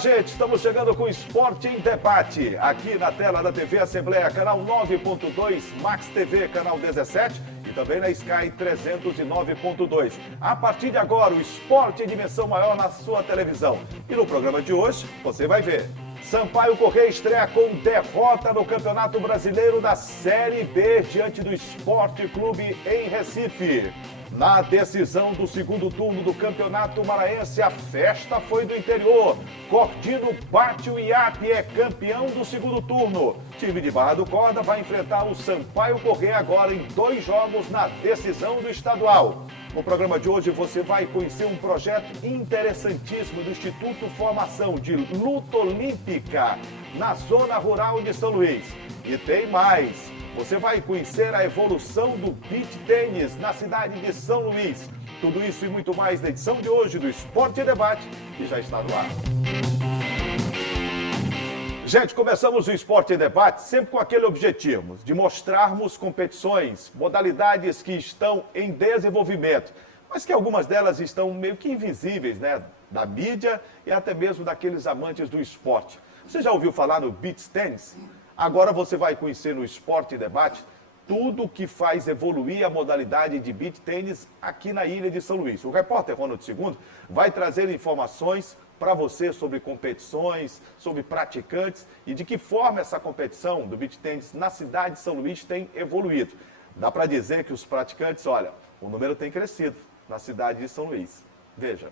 gente, estamos chegando com o Esporte em Debate, aqui na tela da TV Assembleia, canal 9.2, Max TV, canal 17 e também na Sky 309.2. A partir de agora, o esporte em dimensão maior na sua televisão. E no programa de hoje, você vai ver. Sampaio Corrêa estreia com derrota no Campeonato Brasileiro da Série B diante do Sport Clube em Recife. Na decisão do segundo turno do Campeonato Maranhense, a festa foi do interior. Cordino bate o IAP e é campeão do segundo turno. Time de Barra do Corda vai enfrentar o Sampaio Corrêa agora em 2 jogos na decisão do estadual. No programa de hoje você vai conhecer um projeto interessantíssimo do Instituto Formação de Luta Olímpica na zona rural de São Luís. E tem mais. Você vai conhecer a evolução do beach tênis na cidade de São Luís. Tudo isso e muito mais na edição de hoje do Esporte em Debate, que já está no ar. Gente, começamos o Esporte em Debate sempre com aquele objetivo de mostrarmos competições, modalidades que estão em desenvolvimento, mas que algumas delas estão meio que invisíveis, né? Da mídia e até mesmo daqueles amantes do esporte. Você já ouviu falar no beach tênis? Agora você vai conhecer no Esporte em Debate tudo que faz evoluir a modalidade de beach tênis aqui na ilha de São Luís. O repórter Ronald II vai trazer informações para você sobre competições, sobre praticantes e de que forma essa competição do beach tênis na cidade de São Luís tem evoluído. Dá para dizer que os praticantes, olha, o número tem crescido na cidade de São Luís. Veja.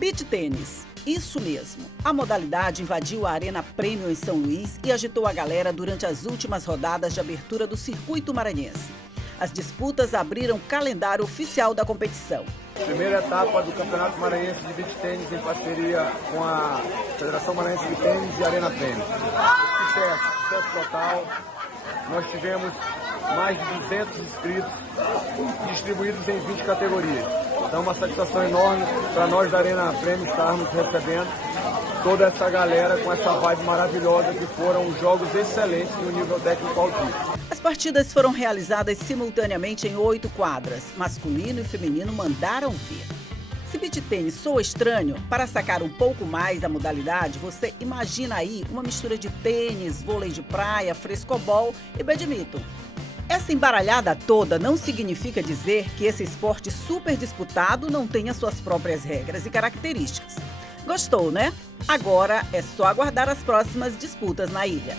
Beach tênis, isso mesmo. A modalidade invadiu a Arena Premium em São Luís e agitou a galera durante as últimas rodadas de abertura do Circuito Maranhense. As disputas abriram o calendário oficial da competição. Primeira etapa do Campeonato Maranhense de Beach Tênis em parceria com a Federação Maranhense de Tênis e Arena Premium. Sucesso total. Nós tivemos mais de 200 inscritos distribuídos em 20 categorias. Então, uma satisfação enorme para nós da Arena Premium estarmos recebendo toda essa galera com essa vibe maravilhosa que foram jogos excelentes no nível técnico altíssimo. As partidas foram realizadas simultaneamente em 8 quadras. Masculino e feminino mandaram ver. Se beach tênis soa estranho, para sacar um pouco mais da modalidade, você imagina aí uma mistura de tênis, vôlei de praia, frescobol e badminton. Essa embaralhada toda não significa dizer que esse esporte super disputado não tenha suas próprias regras e características. Gostou, né? Agora é só aguardar as próximas disputas na ilha.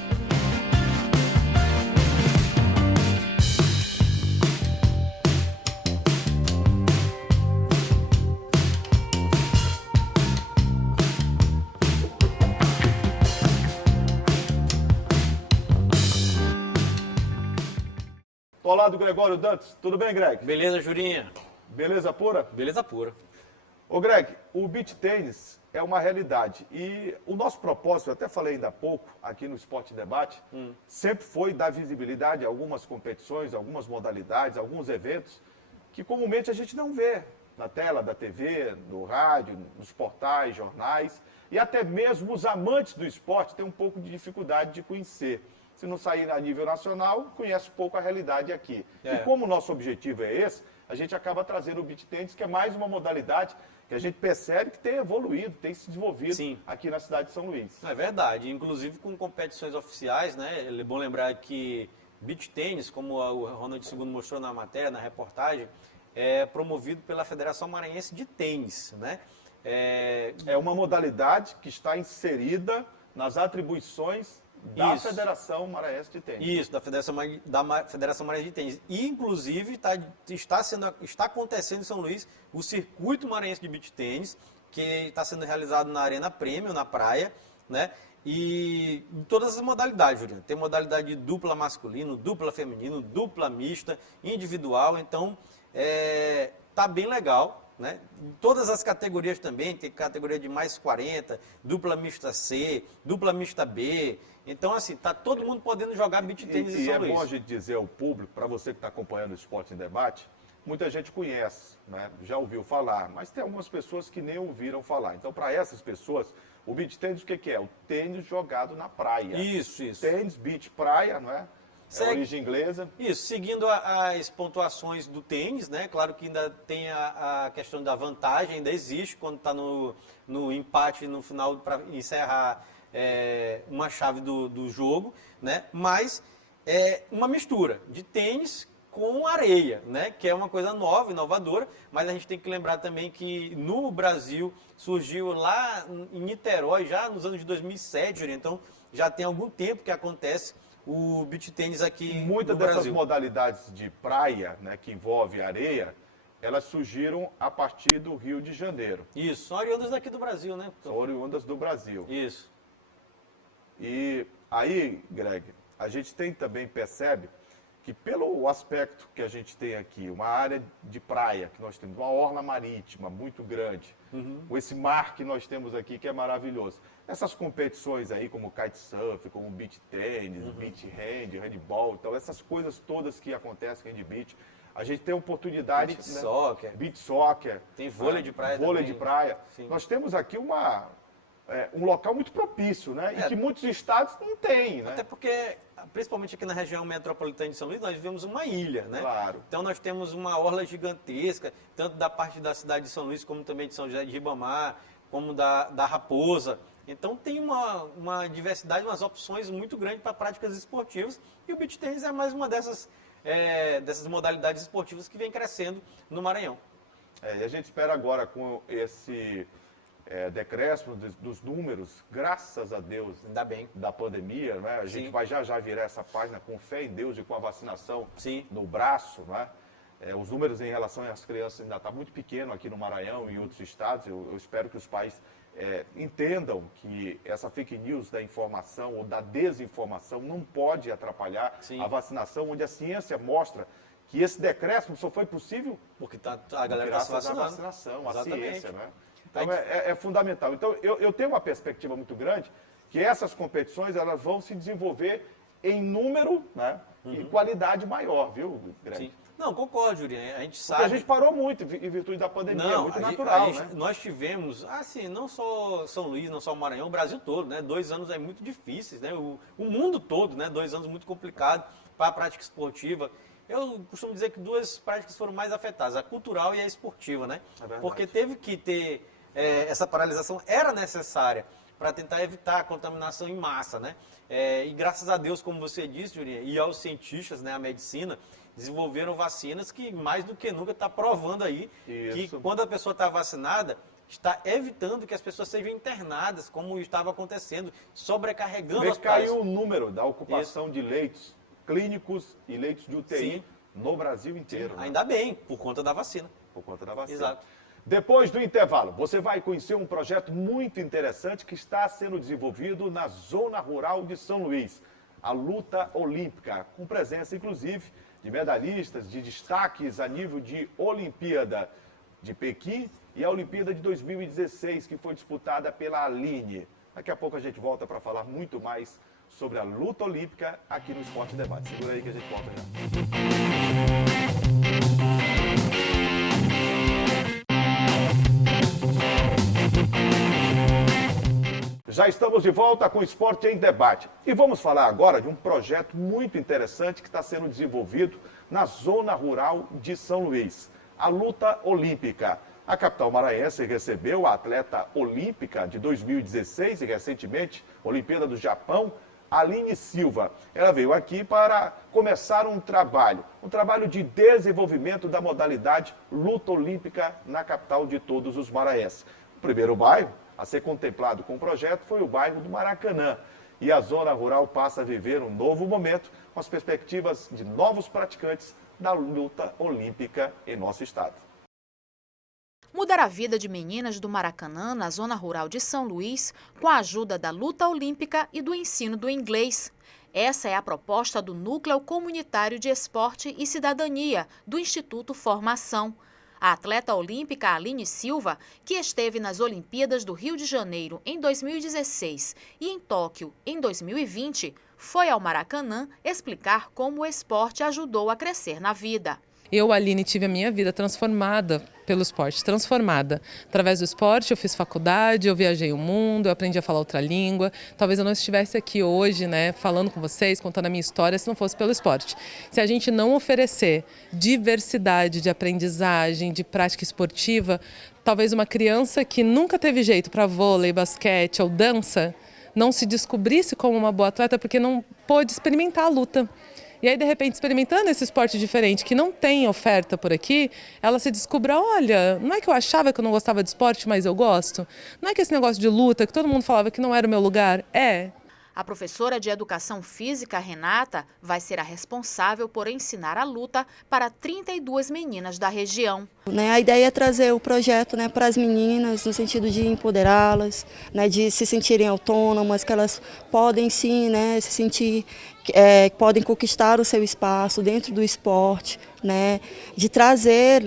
Olá do Gregório Dantas. Tudo bem, Greg? Beleza, Jurinha? Beleza pura? Beleza pura. Ô, Greg, o beach tênis é uma realidade e o nosso propósito, eu até falei ainda há pouco aqui no Esporte em Debate, sempre foi dar visibilidade a algumas competições, algumas modalidades, alguns eventos que comumente a gente não vê na tela da TV, no rádio, nos portais, jornais e até mesmo os amantes do esporte têm um pouco de dificuldade de conhecer. Se não sair a nível nacional, conhece um pouco a realidade aqui. E como o nosso objetivo é esse, a gente acaba trazendo o beach tênis, que é mais uma modalidade que a gente percebe que tem evoluído, tem se desenvolvido aqui na cidade de São Luís. É verdade, inclusive com competições oficiais, né? É bom lembrar que beach tênis, como o Ronald II mostrou na matéria, na reportagem, é promovido pela Federação Maranhense de Tênis, né? É uma modalidade que está inserida nas atribuições da Federação Maranhense de Tênis. Isso, da Federação Maranhense de Tênis. E, inclusive, está acontecendo em São Luís o Circuito Maranhense de Beach Tênis, que está sendo realizado na Arena Premium, na praia, né? E em todas as modalidades, Juliano. Tem modalidade de dupla masculino, dupla feminino, dupla mista, individual. Então, tá bem legal. Né? Em todas as categorias também, tem categoria de mais 40, dupla mista C, dupla mista B. Então, assim, tá todo mundo podendo jogar beach tênis em São Luís. E é bom a gente dizer ao público, para você que está acompanhando o Esporte em Debate, muita gente conhece, né? Já ouviu falar, mas tem algumas pessoas que nem ouviram falar. Então, para essas pessoas, o beach tênis o que é? O tênis jogado na praia. Isso. Tênis, beach, praia, não é? É origem inglesa. Isso, seguindo as pontuações do tênis, né? Claro que ainda tem a questão da vantagem, ainda existe quando está no empate no final para encerrar uma chave do jogo, né? Mas é uma mistura de tênis com areia, né? Que é uma coisa nova, inovadora, mas a gente tem que lembrar também que no Brasil surgiu lá em Niterói, já nos anos de 2007, então já tem algum tempo que acontece o beach tênis aqui Muitas no dessas Brasil. modalidades de praia, né, que envolve areia, elas surgiram a partir do Rio de Janeiro. Isso, são oriundas daqui do Brasil, né? São oriundas do Brasil. Isso. E aí, Greg, a gente também percebe que pelo aspecto que a gente tem aqui, uma área de praia, que nós temos uma orla marítima muito grande, com esse mar que nós temos aqui que é maravilhoso. Essas competições aí, como kitesurf, como beach tênis, beach hand, handball, então essas coisas todas que acontecem de beach, a gente tem oportunidade... Beach soccer. Beach soccer. Tem vôlei de praia Vôlei também. de praia. Sim. Nós temos aqui um local muito propício, né? E que muitos estados não têm, né? Até porque, principalmente aqui na região metropolitana de São Luís, nós vivemos uma ilha, né? Claro. Então nós temos uma orla gigantesca, tanto da parte da cidade de São Luís, como também de São José de Ribamar, como da Raposa. Então tem uma diversidade, umas opções muito grandes para práticas esportivas. E o beach tennis é mais uma dessas modalidades esportivas que vem crescendo no Maranhão. E a gente espera agora com esse decréscimo dos números, graças a Deus, Ainda bem. da pandemia, né? A gente Sim. vai já virar essa página com fé em Deus e com a vacinação Sim. no braço, né? Os números em relação às crianças ainda estão muito pequenos aqui no Maranhão e em outros estados. Eu espero que os pais entendam que essa fake news da informação ou da desinformação não pode atrapalhar Sim. a vacinação, onde a ciência mostra que esse decréscimo só foi possível Porque a galera está se graças à vacinando. vacinação, à Exatamente. ciência, né? Então é fundamental. Então eu tenho uma perspectiva muito grande que essas competições elas vão se desenvolver em número, né? E qualidade maior, viu, Greg? Sim. Não, concordo, Júlio. A gente Porque sabe. a gente parou muito em virtude da pandemia, é Não, muito a natural, gente, né? nós tivemos, assim, não só São Luís, não só o Maranhão, o Brasil todo, né? 2 anos muito difíceis, né? O mundo todo, né? 2 anos muito complicados para a prática esportiva. Eu costumo dizer que 2 práticas foram mais afetadas, a cultural e a esportiva, né? É verdade. Porque teve que ter essa paralisação, era necessária para tentar evitar a contaminação em massa, né? E graças a Deus, como você disse, Jurinha, e aos cientistas, né, a medicina, desenvolveram vacinas que mais do que nunca está provando aí que Isso. quando a pessoa está vacinada, está evitando que as pessoas sejam internadas, como estava acontecendo, sobrecarregando Vê os que caiu o número da ocupação Isso. de leitos clínicos e leitos de UTI Sim. no Brasil inteiro, né? Ainda bem, por conta da vacina. Por conta da vacina. Exato. Depois do intervalo, você vai conhecer um projeto muito interessante que está sendo desenvolvido na zona rural de São Luís, a luta olímpica, com presença, inclusive, de medalhistas de destaques a nível de Olimpíada de Pequim e a Olimpíada de 2016, que foi disputada pela Aline. Daqui a pouco a gente volta para falar muito mais sobre a luta olímpica aqui no Esporte Debate. Segura aí que a gente volta já. Já estamos de volta com o Esporte em Debate. E vamos falar agora de um projeto muito interessante que está sendo desenvolvido na zona rural de São Luís, a luta olímpica. A capital maranhense recebeu a atleta olímpica de 2016 e recentemente, Olimpíada do Japão, Aline Silva. Ela veio aqui para começar um trabalho de desenvolvimento da modalidade luta olímpica na capital de todos os maranhenses. O primeiro bairro a ser contemplado com o projeto foi o bairro do Maracanã. E a zona rural passa a viver um novo momento com as perspectivas de novos praticantes da luta olímpica em nosso estado. Mudar a vida de meninas do Maracanã, na zona rural de São Luís, com a ajuda da luta olímpica e do ensino do inglês. Essa é a proposta do Núcleo Comunitário de Esporte e Cidadania, do Instituto Formação. A atleta olímpica Aline Silva, que esteve nas Olimpíadas do Rio de Janeiro em 2016 e em Tóquio em 2020, foi ao Maracanã explicar como o esporte ajudou a crescer na vida. Eu, Aline, tive a minha vida transformada pelo esporte, transformada. Através do esporte eu fiz faculdade, eu viajei o mundo, eu aprendi a falar outra língua. Talvez eu não estivesse aqui hoje, né, falando com vocês, contando a minha história, se não fosse pelo esporte. Se a gente não oferecer diversidade de aprendizagem, de prática esportiva, talvez uma criança que nunca teve jeito para vôlei, basquete ou dança, não se descobrisse como uma boa atleta porque não pôde experimentar a luta. E aí, de repente, experimentando esse esporte diferente, que não tem oferta por aqui, ela se descobre, olha, não é que eu achava que eu não gostava de esporte, mas eu gosto? Não é que esse negócio de luta, que todo mundo falava que não era o meu lugar? É. A professora de Educação Física, Renata, vai ser a responsável por ensinar a luta para 32 meninas da região. A ideia é trazer o projeto para as meninas, no sentido de empoderá-las, de se sentirem autônomas, que elas podem sim se sentir, podem conquistar o seu espaço dentro do esporte, de trazer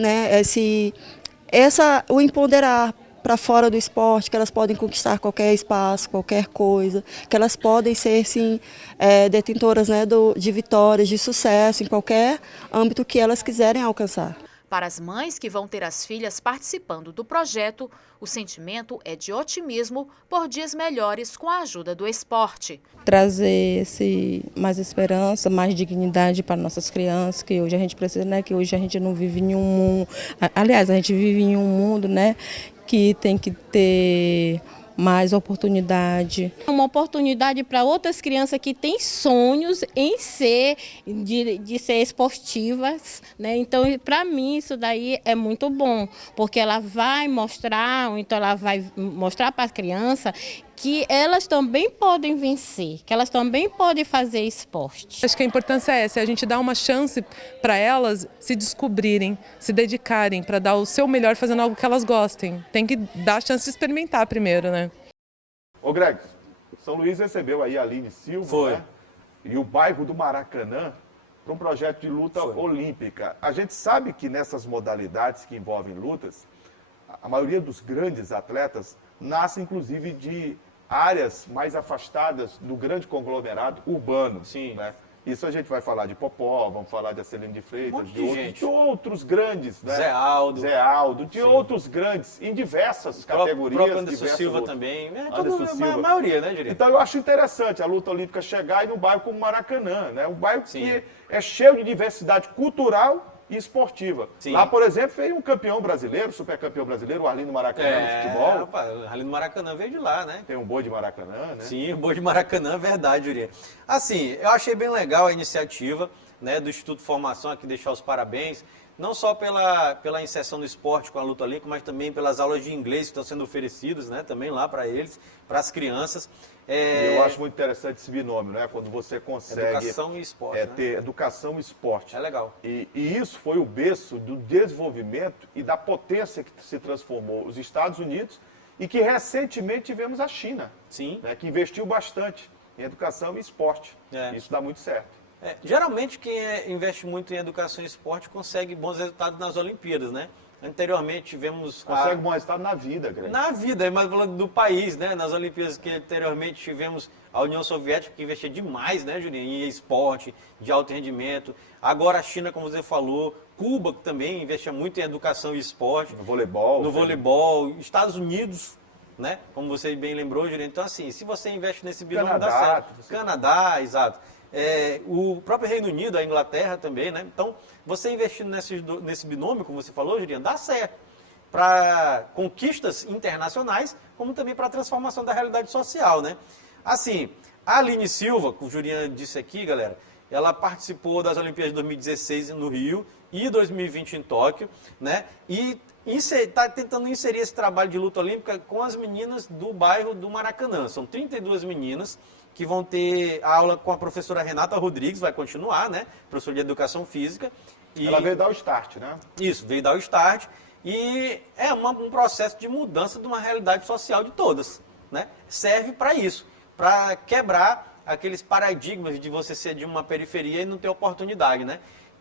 o empoderar para fora do esporte, que elas podem conquistar qualquer espaço, qualquer coisa, que elas podem ser, sim, detentoras de vitórias, de sucesso em qualquer âmbito que elas quiserem alcançar. Para as mães que vão ter as filhas participando do projeto, o sentimento é de otimismo por dias melhores com a ajuda do esporte. Trazer mais esperança, mais dignidade para nossas crianças, que hoje a gente precisa, que hoje a gente não vive em um mundo, aliás, a gente vive em um mundo, que tem que ter mais oportunidade. Uma oportunidade para outras crianças que têm sonhos em de ser esportivas, Então, para mim, isso daí é muito bom, porque ela vai mostrar, para a criança que elas também podem vencer, que elas também podem fazer esporte. Acho que a importância é essa, a gente dá uma chance para elas se descobrirem, se dedicarem, para dar o seu melhor fazendo algo que elas gostem. Tem que dar a chance de experimentar primeiro, né? Ô Greg, São Luís recebeu aí a Aline Silva, e o bairro do Maracanã para um projeto de luta olímpica. A gente sabe que nessas modalidades que envolvem lutas, a maioria dos grandes atletas nasce inclusive de áreas mais afastadas do grande conglomerado urbano. Sim. Isso a gente vai falar de Popó, vamos falar de Acelino de Freitas, de outros grandes, Zé Aldo, de outros grandes, em diversas categorias. O próprio Anderson Silva também, a maioria, né, direito? Então eu acho interessante a luta olímpica chegar num bairro como Maracanã, um bairro que é cheio de diversidade cultural e esportiva. Sim. Lá, por exemplo, veio um campeão brasileiro, supercampeão brasileiro, o Arlindo Maracanã no futebol. O Arlindo Maracanã veio de lá, né? Tem um boi de Maracanã, né? Sim, o boi de Maracanã, verdade, Júlia. Assim, eu achei bem legal a iniciativa do Instituto de Formação, aqui deixar os parabéns, não só pela inserção do esporte com a luta olímpica, mas também pelas aulas de inglês que estão sendo oferecidas, também lá para eles, para as crianças. Eu acho muito interessante esse binômio, quando você consegue educação e esporte, ter educação e esporte. É legal. E isso foi o berço do desenvolvimento e da potência que se transformou os Estados Unidos e que recentemente tivemos a China, que investiu bastante em educação e esporte. Isso dá muito certo. Geralmente quem investe muito em educação e esporte consegue bons resultados nas Olimpíadas, Anteriormente tivemos... Consegue bom resultado na vida, Greg. Na vida, mas falando do país, Nas Olimpíadas que anteriormente tivemos a União Soviética que investia demais, Juninho, em esporte, de alto rendimento. Agora a China, como você falou, Cuba que também investia muito em educação e esporte. No voleibol. Estados Unidos, Como você bem lembrou, Juninho. Então, assim, se você investe nesse binômio, dá certo. Canadá, exato. O próprio Reino Unido, a Inglaterra também, Então, você investindo nesse binômio, como você falou, Juliano, dá certo. Para conquistas internacionais, como também para a transformação da realidade social, Assim, a Aline Silva, que o Juliano disse aqui, galera, ela participou das Olimpíadas de 2016 no Rio e 2020 em Tóquio, E está tentando inserir esse trabalho de luta olímpica com as meninas do bairro do Maracanã. São 32 meninas que vão ter aula com a professora Renata Rodrigues, vai continuar, Professora de Educação Física. Ela veio dar o start, Isso, veio dar o start. E é um processo de mudança de uma realidade social de todas, Serve para isso, para quebrar aqueles paradigmas de você ser de uma periferia e não ter oportunidade,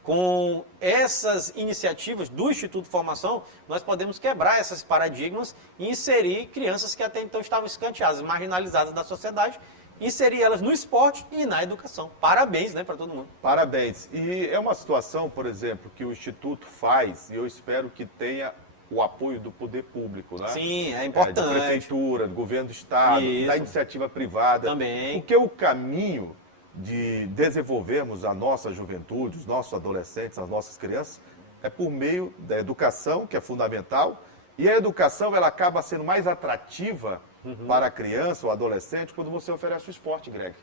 Com essas iniciativas do Instituto de Formação, nós podemos quebrar esses paradigmas e inserir crianças que até então estavam escanteadas, marginalizadas da sociedade, inserir elas no esporte e na educação. Parabéns, né, para todo mundo. Parabéns. E é uma situação, por exemplo, que o Instituto faz, e eu espero que tenha o apoio do poder público, né? Sim, é importante. Da prefeitura, do governo do estado, Isso. da iniciativa privada. Também. Porque o caminho de desenvolvermos a nossa juventude, os nossos adolescentes, as nossas crianças, é por meio da educação, que é fundamental, e a educação ela acaba sendo mais atrativa para a criança ou adolescente quando você oferece o esporte, Greg.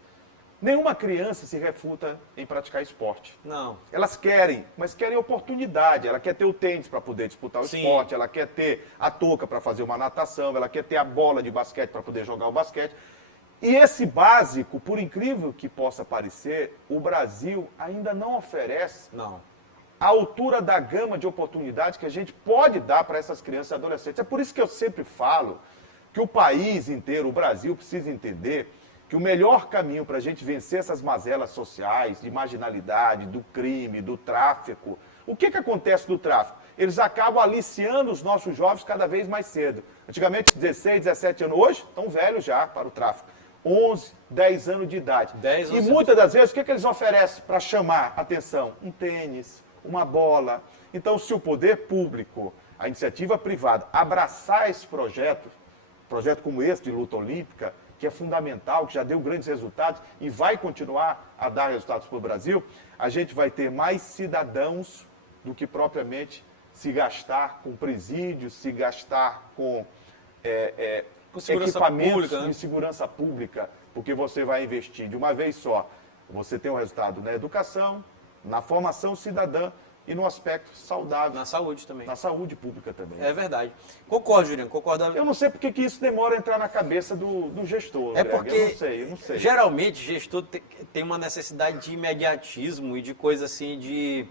Nenhuma criança se refuta em praticar esporte. Não. Elas querem, mas querem oportunidade. Ela quer ter o tênis para poder disputar o Sim. esporte, ela quer ter a touca para fazer uma natação, ela quer ter a bola de basquete para poder jogar o basquete. E esse básico, por incrível que possa parecer, o Brasil ainda não oferece Não. a altura da gama de oportunidades que a gente pode dar para essas crianças e adolescentes. É por isso que eu sempre falo que o país inteiro, o Brasil, precisa entender que o melhor caminho para a gente vencer essas mazelas sociais, de marginalidade, do crime, do tráfico. O que acontece do tráfico? Eles acabam aliciando os nossos jovens cada vez mais cedo. Antigamente, 16, 17 anos. Hoje, estão velhos já para o tráfico. 11, 10 anos de idade. 10, e 11 muitas das vezes, o que eles oferecem para chamar atenção? Um tênis, uma bola. Então, se o poder público, a iniciativa privada, abraçar esse projeto como esse de luta olímpica, que é fundamental, que já deu grandes resultados e vai continuar a dar resultados para o Brasil, a gente vai ter mais cidadãos do que propriamente se gastar com presídios, se gastar com segurança equipamentos pública, né? de segurança pública, porque você vai investir de uma vez só. Você tem um resultado na educação, na formação cidadã e no aspecto saudável. Na saúde também. Na saúde pública também. É verdade. Concordo, Juliano, concordo. Eu não sei porque que isso demora a entrar na cabeça do gestor. É Greg. porque, eu não sei. geralmente, gestor tem uma necessidade de imediatismo e de coisa assim, de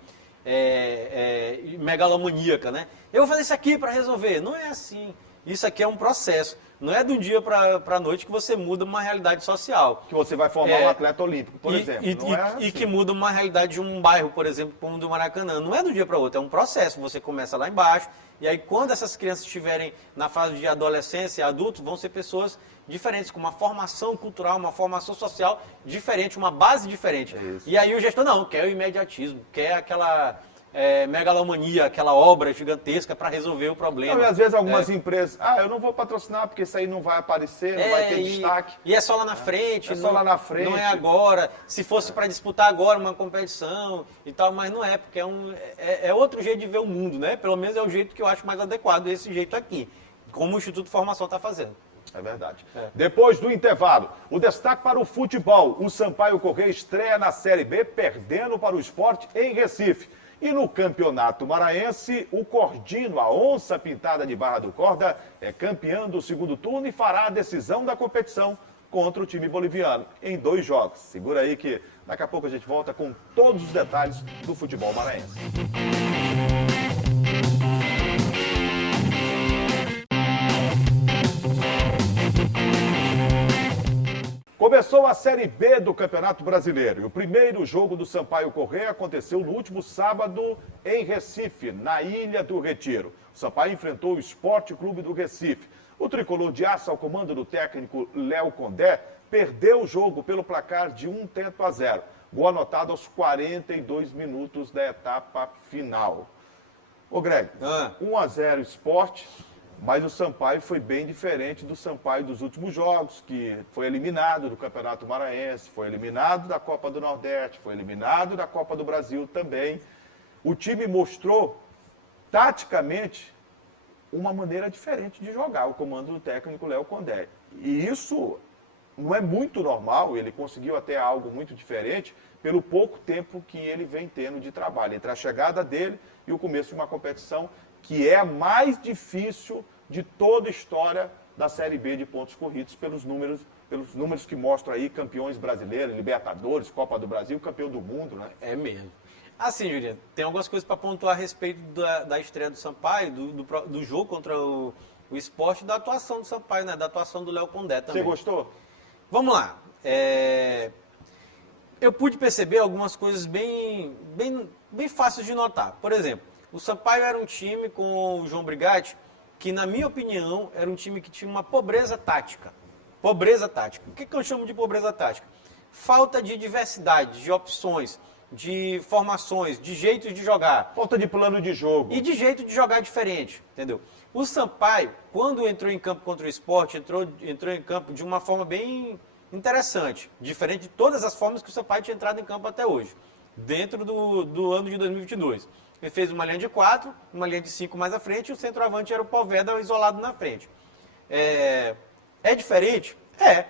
megalomaníaca, né? Eu vou fazer isso aqui para resolver. Não é assim. Isso aqui é um processo. Não é de um dia para a noite que você muda uma realidade social. Que você vai formar um atleta olímpico, por exemplo. Não é assim. E que muda uma realidade de um bairro, por exemplo, como o do Maracanã. Não é de um dia para outro, é um processo. Você começa lá embaixo, e aí quando essas crianças estiverem na fase de adolescência e adultos, vão ser pessoas diferentes, com uma formação cultural, uma formação social diferente, uma base diferente. E aí o gestor não, quer o imediatismo, quer aquela megalomania, aquela obra gigantesca para resolver o problema. Não, e às vezes algumas empresas, eu não vou patrocinar porque isso aí não vai aparecer, não vai ter destaque. E é só lá na frente. É só lá na frente. Não é agora. Se fosse para disputar agora uma competição e tal, mas não é, porque é outro jeito de ver o mundo, né? Pelo menos é o jeito que eu acho mais adequado, esse jeito aqui, como o Instituto de Formação está fazendo. É verdade. Depois do intervalo, o destaque para o futebol. O Sampaio Corrêa estreia na Série B, perdendo para o Sport em Recife. E no Campeonato Maranhense, o Cordino, a onça pintada de Barra do Corda, é campeão do segundo turno e fará a decisão da competição contra o time boliviano em 2 jogos. Segura aí que daqui a pouco a gente volta com todos os detalhes do futebol maranhense. Começou a Série B do Campeonato Brasileiro e o primeiro jogo do Sampaio Corrêa aconteceu no último sábado em Recife, na Ilha do Retiro. O Sampaio enfrentou o Sport Clube do Recife. O tricolor de aço, ao comando do técnico Léo Condé, perdeu o jogo pelo placar de 1-0. Gol anotado aos 42 minutos da etapa final. Ô Greg, 1-0 Sport. Mas o Sampaio foi bem diferente do Sampaio dos últimos jogos, que foi eliminado do Campeonato Maranhense, foi eliminado da Copa do Nordeste, foi eliminado da Copa do Brasil também. O time mostrou, taticamente, uma maneira diferente de jogar, o comando do técnico Léo Condé. E isso não é muito normal, ele conseguiu até algo muito diferente pelo pouco tempo que ele vem tendo de trabalho, entre a chegada dele e o começo de uma competição que é a mais difícil de toda a história da Série B de pontos corridos, pelos números que mostram aí campeões brasileiros, Libertadores, Copa do Brasil, campeão do mundo, né? É mesmo. Assim, Juliano, tem algumas coisas para pontuar a respeito da estreia do Sampaio, do jogo contra o Sport e da atuação do Sampaio, né? Da atuação do Léo Condé também. Você gostou? Vamos lá. Eu pude perceber algumas coisas bem fáceis de notar. Por exemplo, o Sampaio era um time com o João Brigatti que, na minha opinião, era um time que tinha uma pobreza tática. Pobreza tática. O que eu chamo de pobreza tática? Falta de diversidade, de opções, de formações, de jeitos de jogar. Falta de plano de jogo. E de jeito de jogar diferente, entendeu? O Sampaio, quando entrou em campo contra o Sport, entrou em campo de uma forma bem interessante, diferente de todas as formas que o Sampaio tinha entrado em campo até hoje, dentro do ano de 2022. Ele fez uma linha de 4, uma linha de 5 mais à frente, e o centroavante era o Poveda isolado na frente. É diferente? É.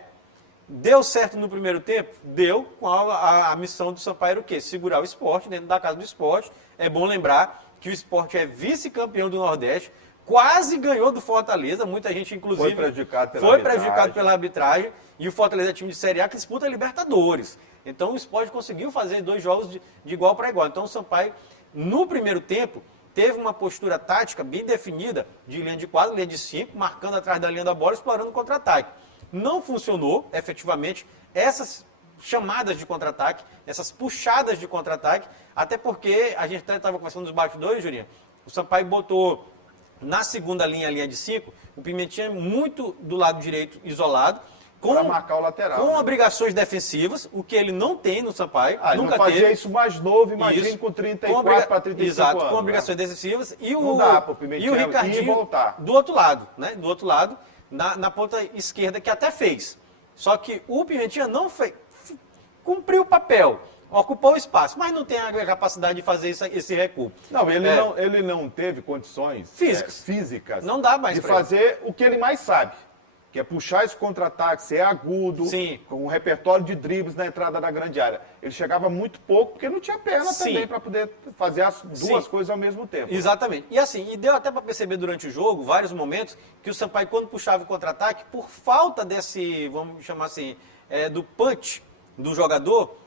Deu certo no primeiro tempo? Deu, com a missão do Sampaio era o quê? Segurar o Sport dentro da casa do Sport. É bom lembrar que o Sport é vice-campeão do Nordeste, quase ganhou do Fortaleza, muita gente inclusive Foi prejudicado pela arbitragem, e o Fortaleza é time de Série A que disputa a Libertadores. Então o Sport conseguiu fazer 2 jogos de igual para igual. Então o Sampaio, no primeiro tempo, teve uma postura tática bem definida, de linha de 4, linha de 5, marcando atrás da linha da bola, explorando o contra-ataque. Não funcionou, efetivamente, essas chamadas de contra-ataque, essas puxadas de contra-ataque, até porque a gente estava conversando nos bastidores, Jurinha, o Sampaio botou na segunda linha, a linha de 5, o Pimentinha muito do lado direito isolado, para marcar o lateral. Com obrigações defensivas, o que ele não tem no Sampaio. Nunca ele fazia isso mais novo, imagina, com 34 para 35 exato, anos. Com obrigações defensivas. E não dá para o Pimentinha e o Ricardinho voltar. Do outro lado, né? Do outro lado, na ponta esquerda, que até fez. Só que o Pimentinha não fez. Cumpriu o papel. Ocupou o espaço, mas não tem a capacidade de fazer esse recuo. Não, ele não teve condições físicas não dá mais de fazer o que ele mais sabe, que é puxar esse contra-ataque, ser agudo, Sim. com um repertório de dribles na entrada da grande área. Ele chegava muito pouco, porque não tinha perna Sim. também para poder fazer as duas Sim. coisas ao mesmo tempo. Exatamente. E deu até para perceber durante o jogo, vários momentos, que o Sampaio, quando puxava o contra-ataque, por falta desse, vamos chamar assim, do punch do jogador,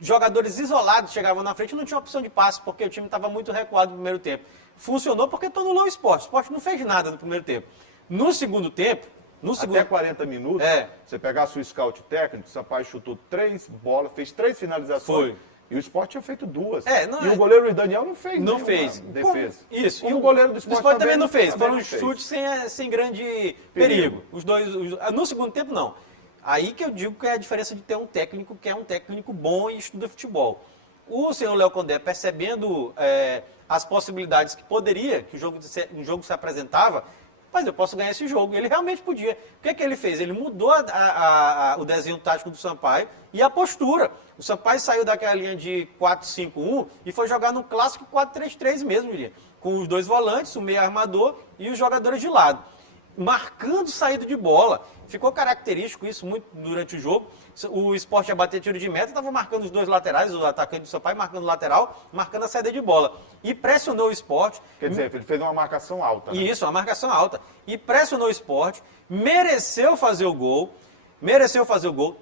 jogadores isolados chegavam na frente e não tinha opção de passe, porque o time estava muito recuado no primeiro tempo. Funcionou porque anulou o Sport. O Sport não fez nada no primeiro tempo. No segundo tempo, até 40 minutos, você pegar seu scout técnico, o Sampaio chutou 3 bolas, fez 3 finalizações. Foi. E o Sport tinha feito 2. Não, e o goleiro Daniel não fez. Não fez. Defesa. Isso. E o goleiro do Sport também não fez. Foram não fez. chutes sem grande perigo. Os dois. No segundo tempo, não. Aí que eu digo que é a diferença de ter um técnico que é um técnico bom e estuda futebol. O senhor Léo Condé, percebendo as possibilidades que o jogo se apresentava, mas eu posso ganhar esse jogo. Ele realmente podia. O que ele fez? Ele mudou o desenho tático do Sampaio e a postura. O Sampaio saiu daquela linha de 4-5-1 e foi jogar no clássico 4-3-3 mesmo, diria, com os 2 volantes, o meio armador e os jogadores de lado, marcando saída de bola. Ficou característico isso muito durante o jogo. O Sport ia bater tiro de meta, estava marcando os 2 laterais, o atacante do Sampaio marcando o lateral, marcando a saída de bola. E pressionou o Sport. Quer dizer, ele fez uma marcação alta. Né? Isso, uma marcação alta. E pressionou o Sport, mereceu fazer o gol,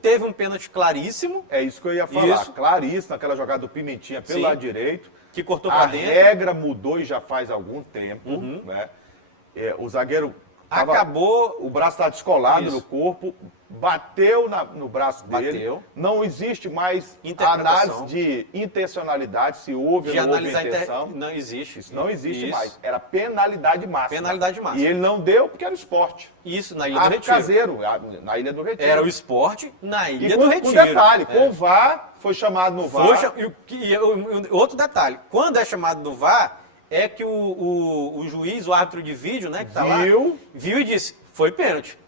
teve um pênalti claríssimo. É isso que eu ia falar, isso. Claríssimo, aquela jogada do Pimentinha pelo lado direito. Que cortou para dentro. A regra mudou e já faz algum tempo. Né? O zagueiro... Acabou. O braço estava descolado no corpo, bateu no braço dele. Não existe mais análise de intencionalidade, se houve ou não houve intenção. Não existe. Isso não existe mais. Era penalidade máxima. Penalidade máxima. E ele não deu porque era o Sport. Isso, na Ilha do Retiro. Caseiro, na Ilha do Retiro. Era o Sport na Ilha do Retiro. Com detalhe, com o VAR, foi chamado no VAR. Outro detalhe, quando é chamado no VAR, é que o juiz, o árbitro de vídeo, né, que tá lá, viu e disse, foi pênalti.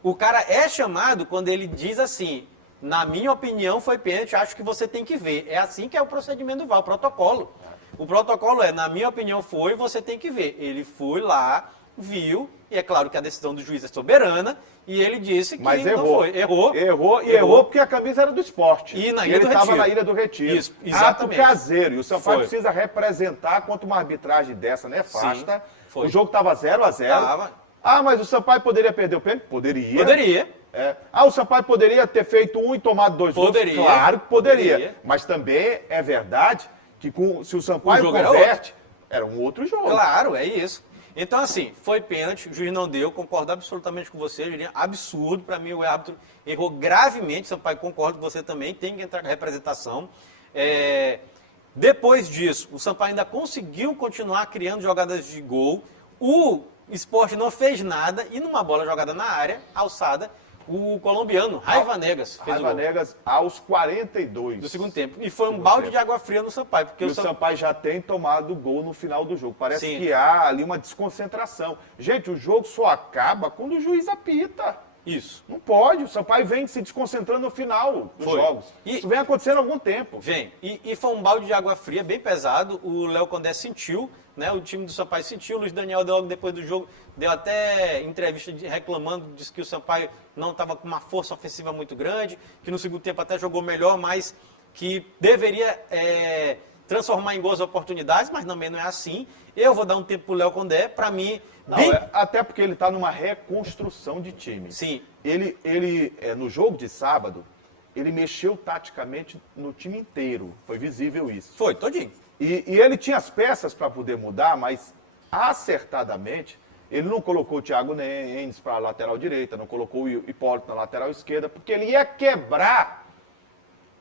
O cara é chamado quando ele diz assim, na minha opinião foi pênalti, acho que você tem que ver. É assim que é o procedimento do VAR, o protocolo. O protocolo é, na minha opinião foi, você tem que ver. Ele foi lá, viu, e é claro que a decisão do juiz é soberana, e ele disse que não foi. Errou porque a camisa era do Sport. E na Ilha ele estava na Ilha do Retiro. Isso, exatamente. Ato caseiro. E o Sampaio precisa representar contra uma arbitragem dessa nefasta. Sim, o jogo estava 0-0. Mas o Sampaio poderia perder o pênalti? Poderia. O Sampaio poderia ter feito 1 e tomado 2 gols? Claro que poderia. Mas também é verdade que se o Sampaio converte, era um outro jogo. Claro, é isso. Então, assim, foi pênalti, o juiz não deu, concordo absolutamente com você, Julinha, absurdo, para mim o árbitro errou gravemente, Sampaio, concordo com você também, tem que entrar com a representação. Depois disso, o Sampaio ainda conseguiu continuar criando jogadas de gol, o Sport não fez nada, e numa bola jogada na área, alçada, o colombiano, Raiva Negas, fez Raiva o gol Negas aos 42 do segundo tempo. E foi um balde de água fria no Sampaio. Porque E o Sampaio já tem tomado gol no final do jogo. Parece Sim. que há ali uma desconcentração. Gente, o jogo só acaba quando o juiz apita. Isso. Não pode. O Sampaio vem se desconcentrando no final dos Foi. jogos. E- Isso vem acontecendo há algum tempo. Vem. E foi um balde de água fria bem pesado. O Léo Condé sentiu, né? O time do Sampaio sentiu. O Luiz Daniel, logo depois do jogo, deu até entrevista reclamando, disse que o Sampaio não estava com uma força ofensiva muito grande, que no segundo tempo até jogou melhor, mas que deveria transformar em gols oportunidades, mas também não é assim. Eu vou dar um tempo pro Léo Condé, para mim... Não, bem... até porque ele está numa reconstrução de time. Sim. Ele no jogo de sábado, ele mexeu taticamente no time inteiro. Foi visível isso. Foi, todinho. E ele tinha as peças para poder mudar, mas acertadamente, ele não colocou o Thiago Mendes para a lateral direita, não colocou o Hipólito na lateral esquerda, porque ele ia quebrar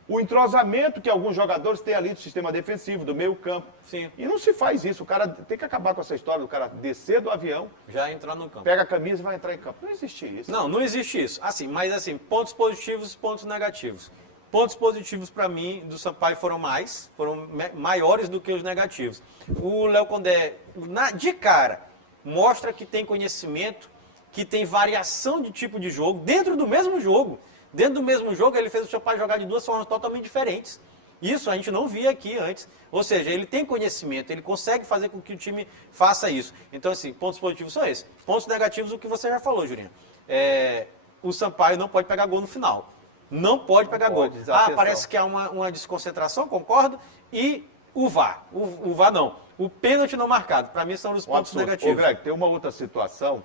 o entrosamento que alguns jogadores têm ali do sistema defensivo, do meio campo. Sim. E não se faz isso. O cara tem que acabar com essa história do cara descer do avião, Já entrar no campo. pega a camisa e vai entrar em campo. Não existe isso. Não, não existe isso. Assim, mas assim, pontos positivos e pontos negativos. Pontos positivos para mim do Sampaio foram maiores do que os negativos. O Léo Condé, de cara, mostra que tem conhecimento, que tem variação de tipo de jogo dentro do mesmo jogo. Dentro do mesmo jogo, ele fez o Sampaio jogar de duas formas totalmente diferentes. Isso a gente não via aqui antes. Ou seja, ele tem conhecimento, ele consegue fazer com que o time faça isso. Então, assim, pontos positivos são esses. Pontos negativos, o que você já falou, Jurinha. O Sampaio não pode pegar gol no final. Não pode pegar gol. Parece que há uma desconcentração, concordo. E o VAR. O VAR não. O pênalti não marcado. Para mim, são os pontos negativos. Ô, Greg, tem uma outra situação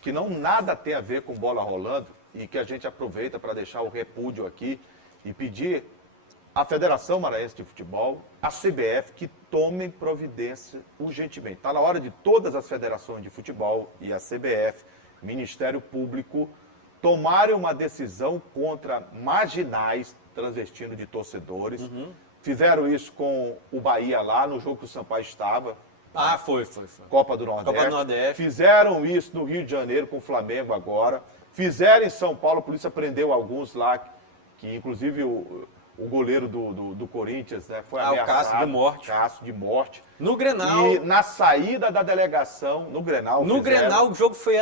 que não nada tem a ver com bola rolando e que a gente aproveita para deixar o repúdio aqui e pedir à Federação Maranhense de Futebol, à CBF, que tomem providência urgentemente. Está na hora de todas as federações de futebol e a CBF, Ministério Público, tomarem uma decisão contra marginais transvestindo de torcedores. Fizeram isso com o Bahia lá, no jogo que o Sampaio estava. Foi. Copa do Nordeste. Copa do Nordeste. Fizeram isso no Rio de Janeiro com o Flamengo agora. Fizeram em São Paulo, a polícia prendeu alguns lá, que inclusive o goleiro do Corinthians, né, foi ameaçado. O Cássio de morte. No Grenal. E na saída da delegação, no Grenal. Grenal o jogo foi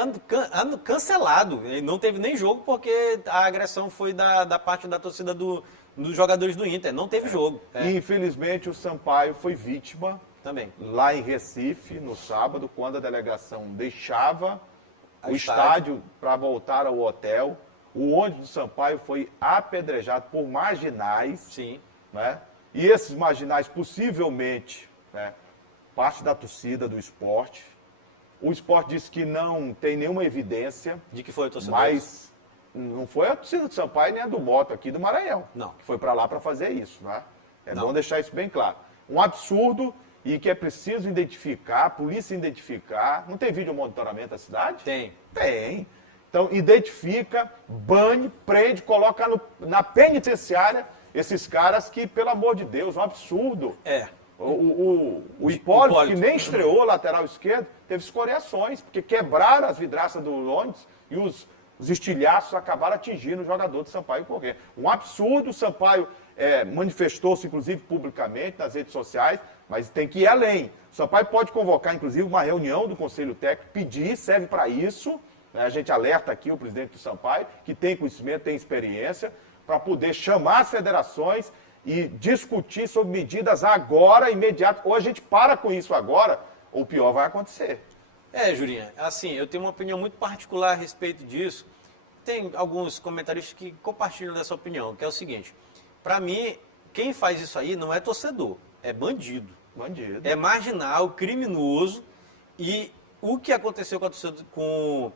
cancelado. Não teve nem jogo porque a agressão foi da parte da torcida dos jogadores do Inter. Não teve jogo. E infelizmente o Sampaio foi vítima também. Lá em Recife, no sábado, quando a delegação deixava o estádio estádio para voltar ao hotel. O ônibus do Sampaio foi apedrejado por marginais. Sim. Né? E esses marginais, possivelmente, né, parte da torcida do esporte. O esporte disse que não tem nenhuma evidência. De que foi o torcedor? Mas não foi a torcida do Sampaio nem a do Moto aqui do Maranhão. Não. Que foi para lá para fazer isso. Né? Não. Bom deixar isso bem claro. Um absurdo e que é preciso identificar, a polícia identificar. Não tem vídeo monitoramento da cidade? Tem. Tem. Então, identifica, bane, prende, coloca na penitenciária esses caras que, pelo amor de Deus, um absurdo. O Hipólito, que nem estreou lateral esquerdo, teve escoriações, porque quebraram as vidraças do ônibus e os estilhaços acabaram atingindo o jogador do Sampaio Corrêa. Um absurdo, o Sampaio manifestou-se, inclusive, publicamente nas redes sociais, mas tem que ir além. O Sampaio pode convocar, inclusive, uma reunião do Conselho Técnico, pedir, serve para isso. A gente alerta aqui o presidente do Sampaio, que tem conhecimento, tem experiência, para poder chamar as federações e discutir sobre medidas agora, imediato. Ou a gente para com isso agora, ou o pior vai acontecer. Jurinha, assim, eu tenho uma opinião muito particular a respeito disso. Tem alguns comentaristas que compartilham dessa opinião, que é o seguinte: para mim, quem faz isso aí não é torcedor, é bandido. Bandido. É marginal, criminoso. E o que aconteceu com a torcida, com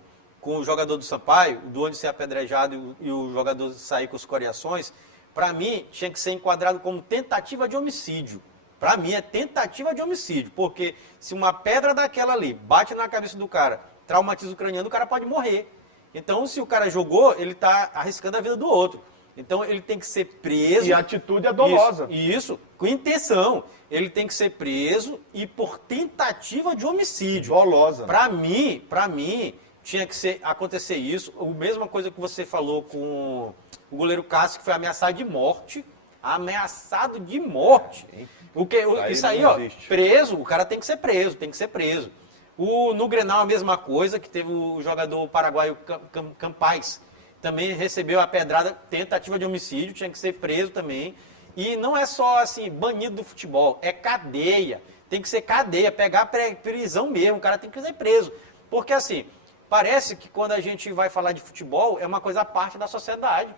o jogador do Sampaio, do onde ser apedrejado e o jogador sair com escoriações, para mim, tinha que ser enquadrado como tentativa de homicídio. Para mim, é tentativa de homicídio, porque se uma pedra daquela ali bate na cabeça do cara, traumatiza o craniano, o cara pode morrer. Então, se o cara jogou, ele está arriscando a vida do outro. Então, ele tem que ser preso. E a atitude é dolosa. Isso, com intenção. Ele tem que ser preso e por tentativa de homicídio. Dolosa. Para mim, tinha que acontecer isso. A mesma coisa que você falou com o goleiro Cássio, que foi ameaçado de morte. Ameaçado de morte. Isso aí, ó, preso, o cara tem que ser preso, No Grenal a mesma coisa, que teve o jogador paraguaio Campaz, também recebeu a pedrada, tentativa de homicídio, tinha que ser preso também. E não é só assim, banido do futebol, é cadeia. Tem que ser cadeia, pegar prisão mesmo, o cara tem que ser preso. Porque assim, parece que quando a gente vai falar de futebol, é uma coisa à parte da sociedade.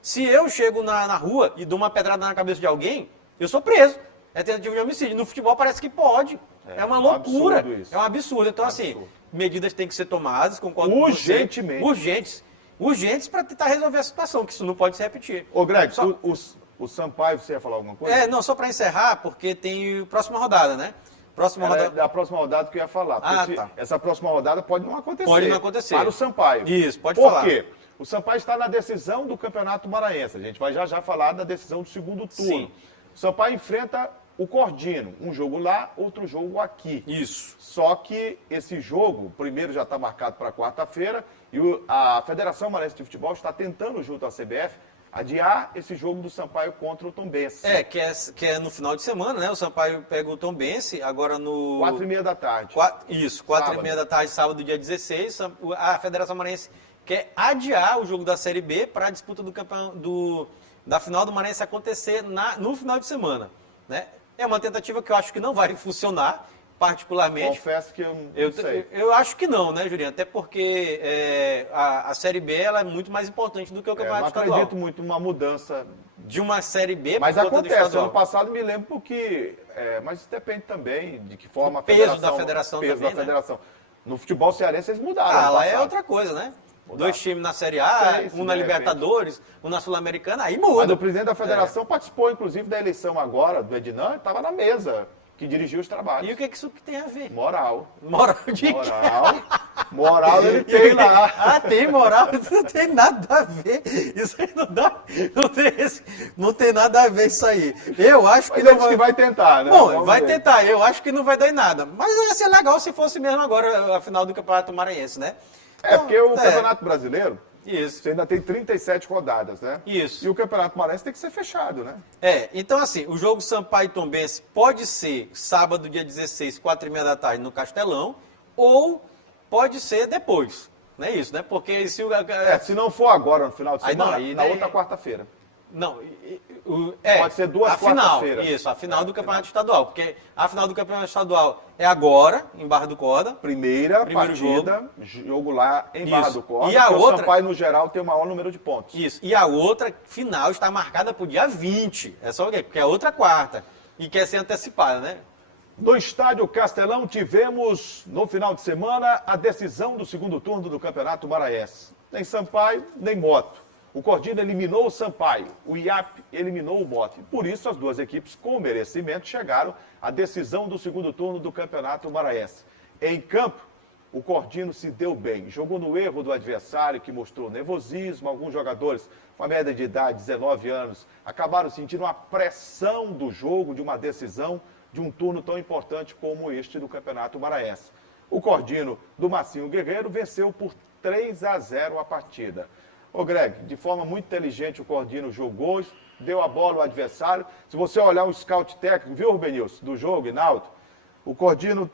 Se eu chego na rua e dou uma pedrada na cabeça de alguém, eu sou preso. É tentativa de homicídio. No futebol parece que pode. É uma loucura. É um absurdo. Então, assim, medidas têm que ser tomadas, concordo com você. Urgentemente. Urgentes para tentar resolver a situação, que isso não pode se repetir. Ô, Greg, o Sampaio, você ia falar alguma coisa? Não, só para encerrar, porque tem a próxima rodada, né? É a próxima rodada que eu ia falar. Essa próxima rodada pode não acontecer. Pode não acontecer. Para o Sampaio. Isso, pode falar. Por quê? O Sampaio está na decisão do Campeonato Maranhense. A gente vai já falar da decisão do segundo turno. Sim. O Sampaio enfrenta o Cordino. Um jogo lá, outro jogo aqui. Isso. Só que esse jogo, o primeiro já está marcado para quarta-feira, e a Federação Maranhense de Futebol está tentando, junto à CBF, adiar esse jogo do Sampaio contra o Tombense. Que é no final de semana, né? O Sampaio pega o Tombense, agora no... 4h30 da tarde. 4h30 da tarde, sábado, dia 16. A Federação Maranhense quer adiar o jogo da Série B para a disputa da final do Maranhense acontecer no final de semana, né? É uma tentativa que eu acho que não vai funcionar, particularmente. Confesso que eu não sei. Eu acho que não, né, Juliano? Até porque a Série B ela é muito mais importante do que o Campeonato Estadual. Eu não acredito muito numa mudança de uma Série B para o acontece. Ano passado me lembro que... mas depende também de que forma o peso da federação peso também, da federação. No futebol cearense eles mudaram. Lá é outra coisa, né? 2 times na Série A, um na Libertadores, um na Sul-Americana, aí muda. Mas o presidente da federação participou, inclusive, da eleição agora, do Ednan, estava na mesa, que dirigiu os trabalhos. E o que isso tem a ver? Moral. Moral de Moral ele tem lá. Tem moral? Isso não tem nada a ver. Isso aí não tem nada a ver isso aí. Eu acho que que vai tentar, né? Bom, vai tentar. Eu acho que não vai dar em nada. Mas ia ser legal se fosse mesmo agora a final do Campeonato Maranhense, né? Porque o Campeonato Brasileiro, você ainda tem 37 rodadas, né? Isso. E o Campeonato Maranhense tem que ser fechado, né? Então assim, o jogo Sampaio e Tombense pode ser sábado, dia 16, 4h30 da tarde no Castelão, ou pode ser depois. Não é isso, né? Porque se se não for agora, no final de semana, na outra quarta-feira. Não, pode ser duas quarta-feiras. Isso, a final do Campeonato Estadual. Porque a final do Campeonato Estadual é agora, em Barra do Corda. Primeiro partida, jogo lá em Barra do Corda. E a outra... o Sampaio, no geral, tem o maior número de pontos. Isso. E a outra final está marcada para o dia 20. É só o quê? Porque é outra quarta. E quer ser antecipada, né? No Estádio Castelão, tivemos, no final de semana, a decisão do segundo turno do Campeonato Maranhense. Nem Sampaio, nem Moto. O Cordino eliminou o Sampaio, o IAP eliminou o Mote. Por isso, as duas equipes, com merecimento, chegaram à decisão do segundo turno do Campeonato Maranhense. Em campo, o Cordino se deu bem. Jogou no erro do adversário, que mostrou nervosismo. Alguns jogadores, com a média de idade, 19 anos, acabaram sentindo a pressão do jogo, de uma decisão, de um turno tão importante como este do Campeonato Maranhense. O Cordino, do Marcinho Guerreiro, venceu por 3-0 a partida. Ô Greg, de forma muito inteligente o Cordino jogou, deu a bola ao adversário. Se você olhar o scout técnico, viu, Rubenilson, do jogo, Hinaldo? O Cordino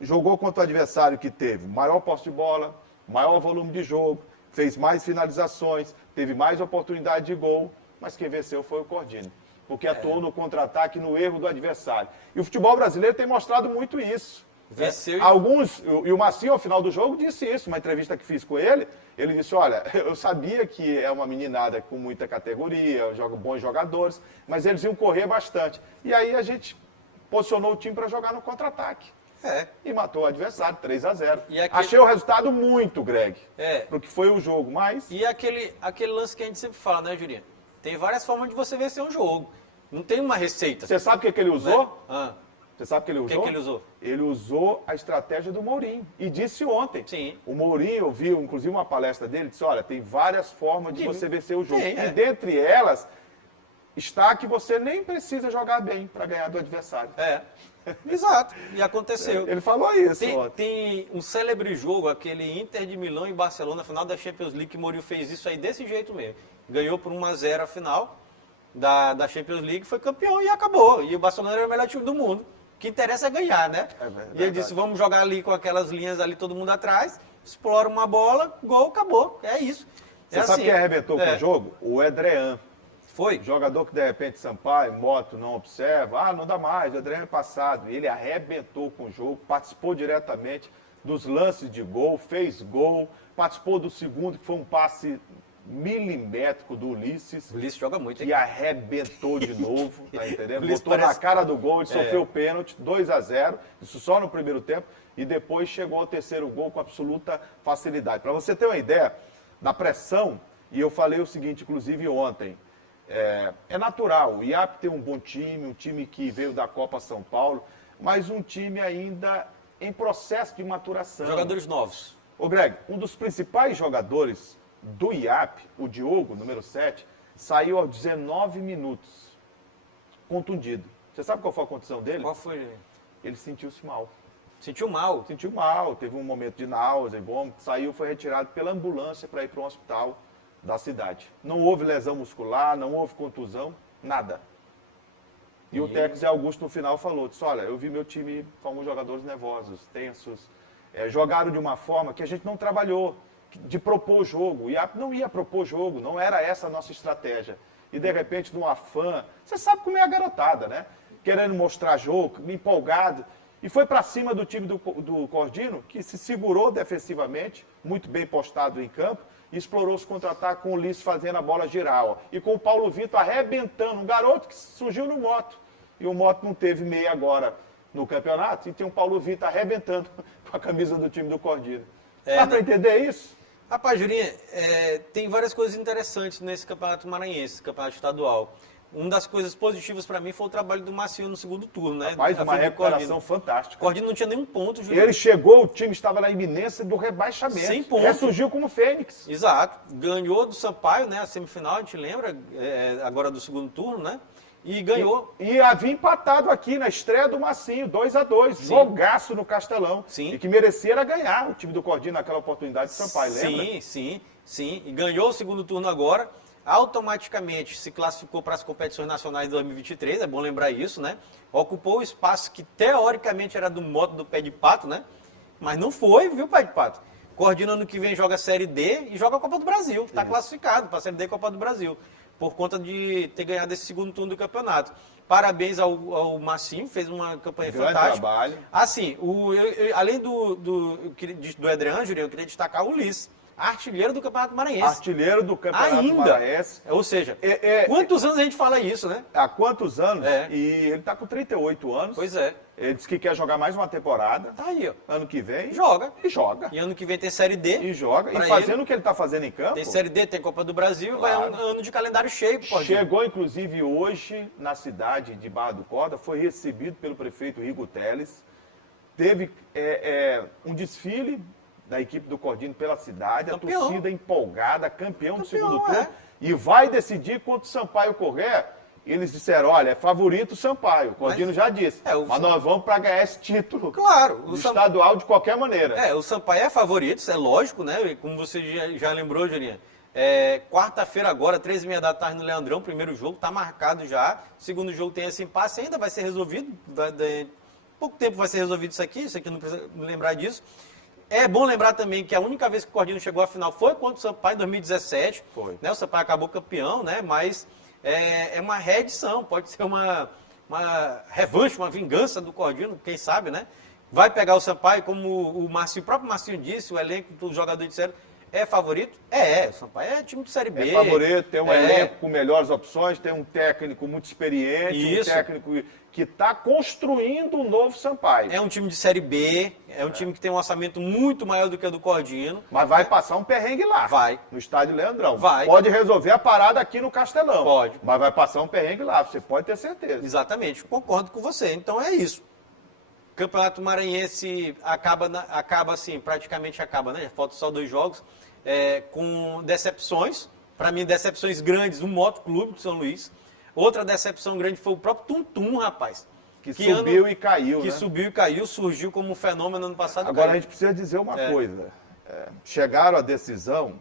jogou contra o adversário que teve maior posse de bola, maior volume de jogo, fez mais finalizações, teve mais oportunidade de gol, mas quem venceu foi o Cordino, porque atuou no contra-ataque, no erro do adversário. E o futebol brasileiro tem mostrado muito isso. Venceu. Alguns, e o Marcinho, ao final do jogo, disse isso, uma entrevista que fiz com ele. Ele disse, olha, eu sabia que é uma meninada com muita categoria, joga bons jogadores, mas eles iam correr bastante. E aí a gente posicionou o time para jogar no contra-ataque. E matou o adversário, 3-0. Achei o resultado muito, Greg, pro que foi o jogo, mas... E aquele lance que a gente sempre fala, né, Juliano? Tem várias formas de você vencer um jogo. Não tem uma receita. Você sabe o que ele usou? Né? Você sabe o que ele usou? O que ele usou? Ele usou a estratégia do Mourinho. E disse ontem. Sim. O Mourinho, eu vi, inclusive, uma palestra dele, disse, olha, tem várias formas de você vencer o jogo. E dentre elas, está que você nem precisa jogar bem para ganhar do adversário. Exato. E aconteceu. Ele falou isso ontem. Tem um célebre jogo, aquele Inter de Milão e Barcelona, final da Champions League, que Mourinho fez isso aí desse jeito mesmo. Ganhou por 1-0 a final da Champions League, foi campeão e acabou. E o Barcelona era o melhor time do mundo. O que interessa é ganhar, né? E ele disse, vamos jogar ali com aquelas linhas ali, todo mundo atrás, explora uma bola, gol, acabou. É isso. Você sabe quem arrebentou com o jogo? O Edrean. Foi? Jogador que de repente Sampaio, Moto não observa, não dá mais, o Adriano é passado. Ele arrebentou com o jogo, participou diretamente dos lances de gol, fez gol, participou do segundo, que foi um passe milimétrico do Ulisses. O Ulisses joga muito, hein? E arrebentou de novo, tá entendendo? Ulisses Botou parece... na cara do gol, ele sofreu o pênalti, 2-0, isso só no primeiro tempo, e depois chegou ao terceiro gol com absoluta facilidade. Para você ter uma ideia da pressão, e eu falei o seguinte, inclusive ontem, é natural, o IAP tem um bom time, um time que veio da Copa São Paulo, mas um time ainda em processo de maturação. Jogadores novos. Ô Greg, um dos principais jogadores do IAP, o Diogo, número 7, saiu aos 19 minutos, contundido. Você sabe qual foi a condição dele? Qual foi? Ele sentiu-se mal. Sentiu mal? Sentiu mal, teve um momento de náusea, vômito, saiu, foi retirado pela ambulância para ir para um hospital da cidade. Não houve lesão muscular, não houve contusão, nada. E o técnico Zé Augusto no final falou, disse, olha, eu vi meu time com alguns jogadores nervosos, tensos, jogaram de uma forma que a gente não trabalhou, de propor o jogo. O IAP não ia propor jogo, não era essa a nossa estratégia. E de repente, num afã, você sabe como é a garotada, né? Querendo mostrar jogo, empolgado. E foi para cima do time do Cordino, que se segurou defensivamente, muito bem postado em campo, e explorou os contra-ataques com o Ulisses fazendo a bola girar. Ó. E com o Paulo Vitor arrebentando, um garoto que surgiu no Moto. E o Moto não teve meia agora no campeonato, e tem o Paulo Vitor arrebentando com a camisa do time do Cordino. Dá para entender isso? Rapaz, Jurinha, tem várias coisas interessantes nesse campeonato maranhense, campeonato estadual. Uma das coisas positivas para mim foi o trabalho do Macio no segundo turno, né? Rapaz, uma recuperação fantástica. O Cordino não tinha nenhum ponto, Jurinha. Ele chegou, o time estava na iminência do rebaixamento. 100 pontos. Ressurgiu como Fênix. Exato. Ganhou do Sampaio, né? A semifinal, a gente lembra, agora do segundo turno, né? E ganhou. E havia empatado aqui na estreia do Massinho, 2-2. Jogaço no Castelão. Sim. E que merecia era ganhar o time do Cordino naquela oportunidade de Sampaio, lembra? Sim. E ganhou o segundo turno agora. Automaticamente se classificou para as competições nacionais de 2023, é bom lembrar isso, né? Ocupou o espaço que teoricamente era do modo do Pé de Pato, né? Mas não foi, viu, Pé de Pato? Cordino ano que vem joga a Série D e joga a Copa do Brasil. Está classificado para a Série D e Copa do Brasil, por conta de ter ganhado esse segundo turno do campeonato. Parabéns ao Massinho, fez uma campanha fantástica. Trabalho. Assim, além do Adriano, eu queria destacar o Ulisses. Artilheiro do Campeonato Maranhense. Artilheiro do Campeonato Maranhense. Ou seja, quantos anos a gente fala isso, né? Há quantos anos? E ele está com 38 anos. Pois é. Ele disse que quer jogar mais uma temporada. Tá aí, ó. Ano que vem. Joga. E joga. E ano que vem tem Série D. E joga. E fazendo o que ele está fazendo em campo. Tem Série D, tem Copa do Brasil. Claro. Vai um ano de calendário cheio. Chegou, inclusive, hoje na cidade de Barra do Corda. Foi recebido pelo prefeito Rigo Teles. Teve um desfile da equipe do Cordino pela cidade, campeão. A torcida empolgada, campeão do segundo turno, e vai decidir contra o Sampaio Corrêa. Eles disseram, olha, é favorito o Sampaio, o Cordino já disse, mas nós vamos para ganhar esse título estadual de qualquer maneira. O Sampaio é favorito, isso é lógico, né? Como você já lembrou, Julinha. Quarta-feira agora, 13h30 da tarde no Leandrão, primeiro jogo, está marcado já, segundo jogo tem esse impasse, ainda vai ser resolvido, pouco tempo vai ser resolvido isso aqui não precisa me lembrar disso. É bom lembrar também que a única vez que o Cordino chegou à final foi contra o Sampaio em 2017. Foi. Né? O Sampaio acabou campeão, né? Mas é uma reedição, pode ser uma revanche, uma vingança do Cordino, quem sabe, né? Vai pegar o Sampaio, como o próprio Marcinho disse, o elenco dos jogadores disseram, é favorito? O Sampaio é time de Série B. É favorito, tem um elenco com melhores opções, tem um técnico muito experiente, Isso. um técnico que está construindo um novo Sampaio. É um time de Série B, é um time que tem um orçamento muito maior do que o do Cordino. Mas vai passar um perrengue lá. Vai. No estádio Leandrão. Vai. Pode resolver a parada aqui no Castelão. Pode. Mas vai passar um perrengue lá, você pode ter certeza. Exatamente, concordo com você. Então é isso. O Campeonato Maranhense acaba assim, praticamente acaba, né? Faltam só 2 jogos, com decepções. Para mim, decepções grandes no Moto Clube de São Luís. Outra decepção grande foi o próprio Tum-Tum, rapaz. Que subiu e caiu, Que né? subiu e caiu, surgiu como um fenômeno ano passado. Agora a caiu. gente precisa dizer uma coisa. Chegaram à decisão.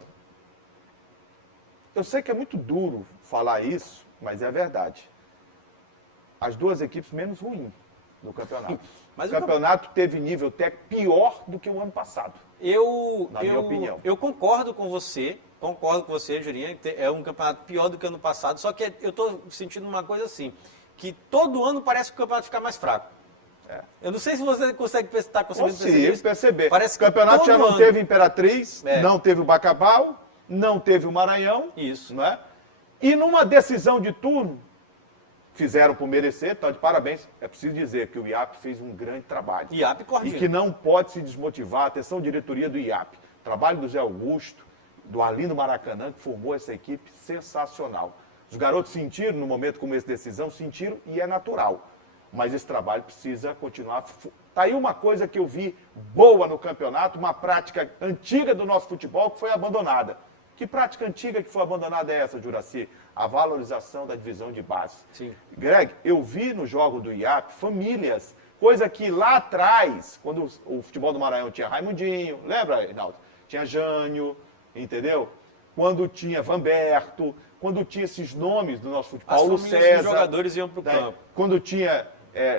Eu sei que é muito duro falar isso, mas é verdade. As duas equipes menos ruins no campeonato. Mas o campeonato teve nível técnico pior do que o ano passado. Na minha opinião. Eu concordo com você, Jurinha, que é um campeonato pior do que o ano passado, só que eu estou sentindo uma coisa assim, que todo ano parece que o campeonato fica mais fraco. Eu não sei se você está conseguindo perceber. Parece o campeonato já não ano... teve Imperatriz, não teve o Bacabal, não teve o Maranhão. Isso. Não é? E numa decisão de turno, fizeram por merecer, tá de parabéns. É preciso dizer que o IAP fez um grande trabalho. IAP corrigindo. E que não pode se desmotivar. Atenção, diretoria do IAP. Trabalho do Zé Augusto, do Arlindo Maracanã, que formou essa equipe sensacional. Os garotos sentiram, no momento como essa decisão, sentiram e é natural. Mas esse trabalho precisa continuar. Tá aí uma coisa que eu vi boa no campeonato, uma prática antiga do nosso futebol que foi abandonada. Que prática antiga que foi abandonada é essa, Juraci? A valorização da divisão de base. Sim. Greg, eu vi no jogo do IAP famílias, coisa que lá atrás, quando o futebol do Maranhão tinha Raimundinho, lembra, Reinaldo? Tinha Jânio, entendeu? Quando tinha Vanberto, quando tinha esses nomes do nosso futebol, Paulo César. Os jogadores iam para o campo. Quando tinha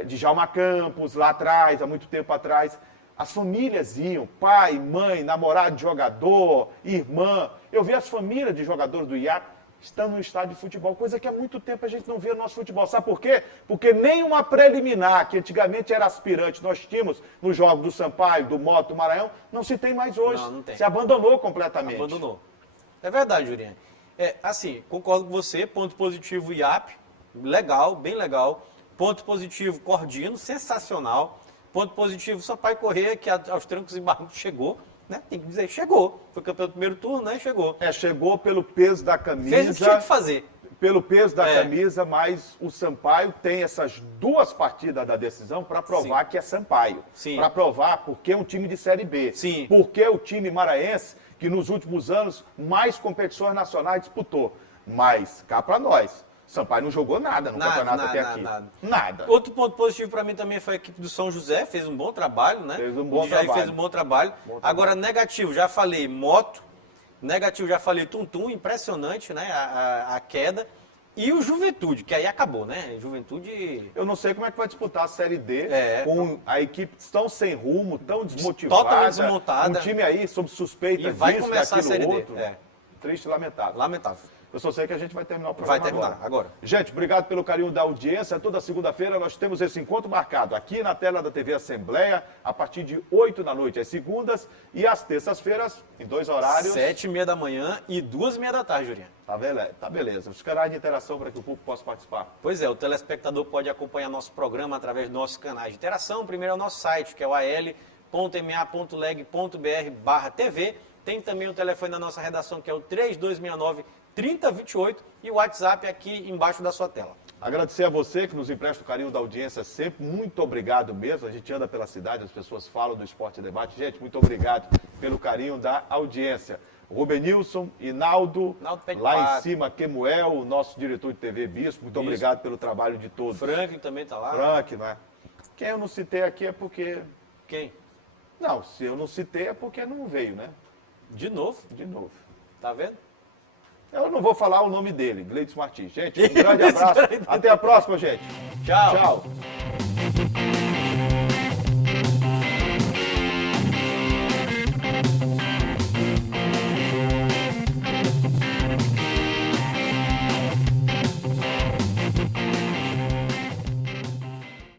Djalma Campos, lá atrás, há muito tempo atrás. As famílias iam, pai, mãe, namorado de jogador, irmã. Eu vi as famílias de jogadores do IAP estando no estádio de futebol, coisa que há muito tempo a gente não via no nosso futebol. Sabe por quê? Porque nenhuma preliminar, que antigamente era aspirante, nós tínhamos no jogo do Sampaio, do Moto, do Maranhão, não se tem mais hoje. Não tem. Se abandonou completamente. Abandonou. É verdade, Jurinha. Assim, concordo com você, ponto positivo IAP, legal, bem legal. Ponto positivo Cordino, sensacional. Ponto positivo Sampaio Corrêa, que aos trancos e barrancos chegou, né? Tem que dizer, chegou. Foi campeão do primeiro turno, né? Chegou. Chegou pelo peso da camisa. Fez o que tinha que fazer. Pelo peso da camisa, mas o Sampaio tem essas duas partidas da decisão para provar que é Sampaio. Para provar porque é um time de Série B. Sim. Porque é o time maranhense que nos últimos anos mais competições nacionais disputou. Mas, cá para nós, Sampaio não jogou nada no campeonato até aqui. Nada. Outro ponto positivo para mim também foi a equipe do São José, fez um bom trabalho, né? Fez um bom trabalho. trabalho. Fez um bom trabalho. Agora, negativo, já falei Moto, negativo, já falei Tum-Tum, impressionante, né? A queda. E o Juventude, que aí acabou, né? Juventude... Eu não sei como é que vai disputar a Série D com a equipe tão sem rumo, tão desmotivada. Totalmente desmontada. Um time aí sob suspeita e vai disso, começar a Série outro. D. Triste e lamentável. Lamentável. Eu só sei que a gente vai terminar o programa Vai terminar agora. Gente, obrigado pelo carinho da audiência. Toda segunda-feira nós temos esse encontro marcado aqui na tela da TV Assembleia, a partir de 8 da noite, às segundas, e às terças-feiras, em 2 horários. 7h30 da manhã e 2h30 da tarde, Jurinha. Tá beleza. Os canais de interação para que o público possa participar. Pois é, o telespectador pode acompanhar nosso programa através dos nossos canais de interação. Primeiro é o nosso site, que é o al.ma.leg.br/TV. Tem também o telefone da nossa redação, que é o 3269-3028, e o WhatsApp aqui embaixo da sua tela. Agradecer a você que nos empresta o carinho da audiência sempre. Muito obrigado mesmo. A gente anda pela cidade, as pessoas falam do Esporte e Debate. Gente, muito obrigado pelo carinho da audiência. Rubenilson, Inaldo, lá em cima, Kemuel, o nosso diretor de TV, Bispo. Muito obrigado pelo trabalho de todos. Franklin também está lá. Franklin, não é? Quem eu não citei aqui é porque... Quem? Não, se eu não citei é porque não veio, né? De novo? De novo. Tá vendo? Eu não vou falar o nome dele, Gleidson Martins. Gente, um grande abraço. Até a próxima, gente. Tchau. Tchau.